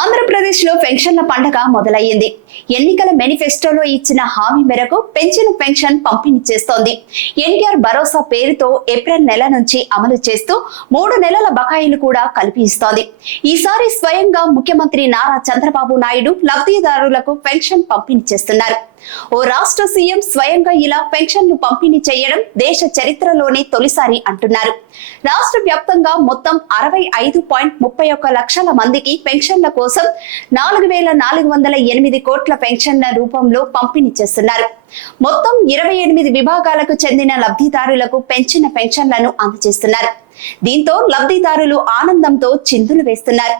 ఆంధ్రప్రదేశ్ లో పెన్షన్ల పండగ మొదలయ్యింది. ఎన్నికల మేనిఫెస్టోలో ఇచ్చిన హామీ మేరకు పెంచిన పెన్షన్ పంపిణీ చేస్తోంది. ఎన్టీఆర్ భరోసా పేరుతో ఏప్రిల్ నెల నుంచి అమలు చేస్తూ 3 నెలల బకాయిలు కూడా కలిపి ఇస్తోంది. ఈసారి స్వయంగా ముఖ్యమంత్రి నారా చంద్రబాబు నాయుడు లబ్ధిదారులకు పెన్షన్ పంపిణీ చేస్తున్నారు. ఓ రాష్ట్ర సీఎం స్వయంగా ఇలా పెన్షన్లు పంపిణీ చేయడం దేశ చరిత్రలోనే తొలిసారి అంటున్నారు. రాష్ట్ర వ్యాప్తంగా మొత్తం 65.31 లక్షల మందికి పెన్షన్ల కోసం 4,408 కోట్ల పెన్షన్ల రూపంలో పంపిణీ చేస్తున్నారు. మొత్తం 28 విభాగాలకు చెందిన లబ్ధిదారులకు పెంచిన పెన్షన్లను అందజేస్తున్నారు. దీంతో లబ్ధిదారులు ఆనందంతో చిందులు వేస్తున్నారు.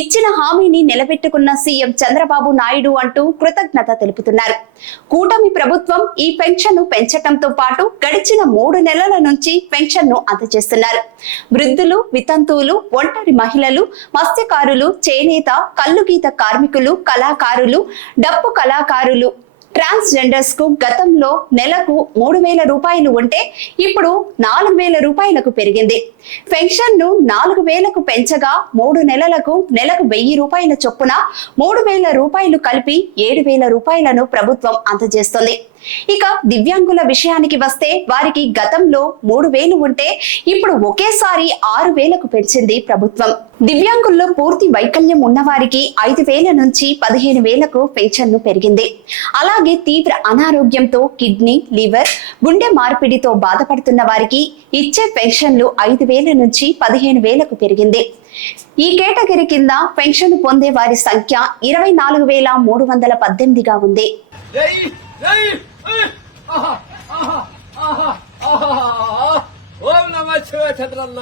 ఇచ్చిన హామీని నిలబెట్టుకున్న సీఎం చంద్రబాబు నాయుడు అంటూ కృతజ్ఞత తెలుపుతున్నారు. కూటమి ప్రభుత్వం ఈ పెన్షన్ పెంచడంతో పాటు గడిచిన 3 నెలల నుంచి పెన్షన్ ను అందజేస్తున్నారు. వృద్ధులు, వితంతువులు, ఒంటరి మహిళలు, మత్స్యకారులు, చేనేత, కల్లుగీత కార్మికులు, కళాకారులు, డప్పు కళాకారులు, ట్రాన్స్జెండర్స్ కు గతంలో నెలకు 3,000 రూపాయలు ఉంటే ఇప్పుడు 4,000 రూపాయలకు పెరిగింది. పెన్షన్ ను 4,000కు పెంచగా 3 నెలలకు నెలకు 1,000 రూపాయల చొప్పున 3,000 రూపాయలు కలిపి 7,000 రూపాయలను ప్రభుత్వం అందజేస్తుంది. ఇక దివ్యాంగుల విషయానికి వస్తే వారికి గతంలో 3,000 ఉంటే ఇప్పుడు ఒకేసారి 6,000కు పెంచింది ప్రభుత్వం. దివ్యాంగుల్లో పూర్తి వైకల్యం ఉన్నవారికి 5,000 నుంచి 15,000కు పెన్షన్ ను పెరిగింది. అలాగే తీవ్ర అనారోగ్యంతో కిడ్నీ, లివర్, గుండె మార్పిడితో బాధపడుతున్న వారికి ఇచ్చే పెన్షన్లు 5,000 నుంచి 15,000కు పెరిగింది. ఈ కేటగిరీ కింద పెన్షన్ పొందే వారి సంఖ్య 24,318గా ఉంది. ఓం నమః శివాయ. చంద్రన్న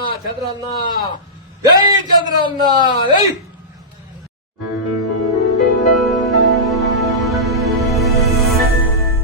జై చంద్రన్న.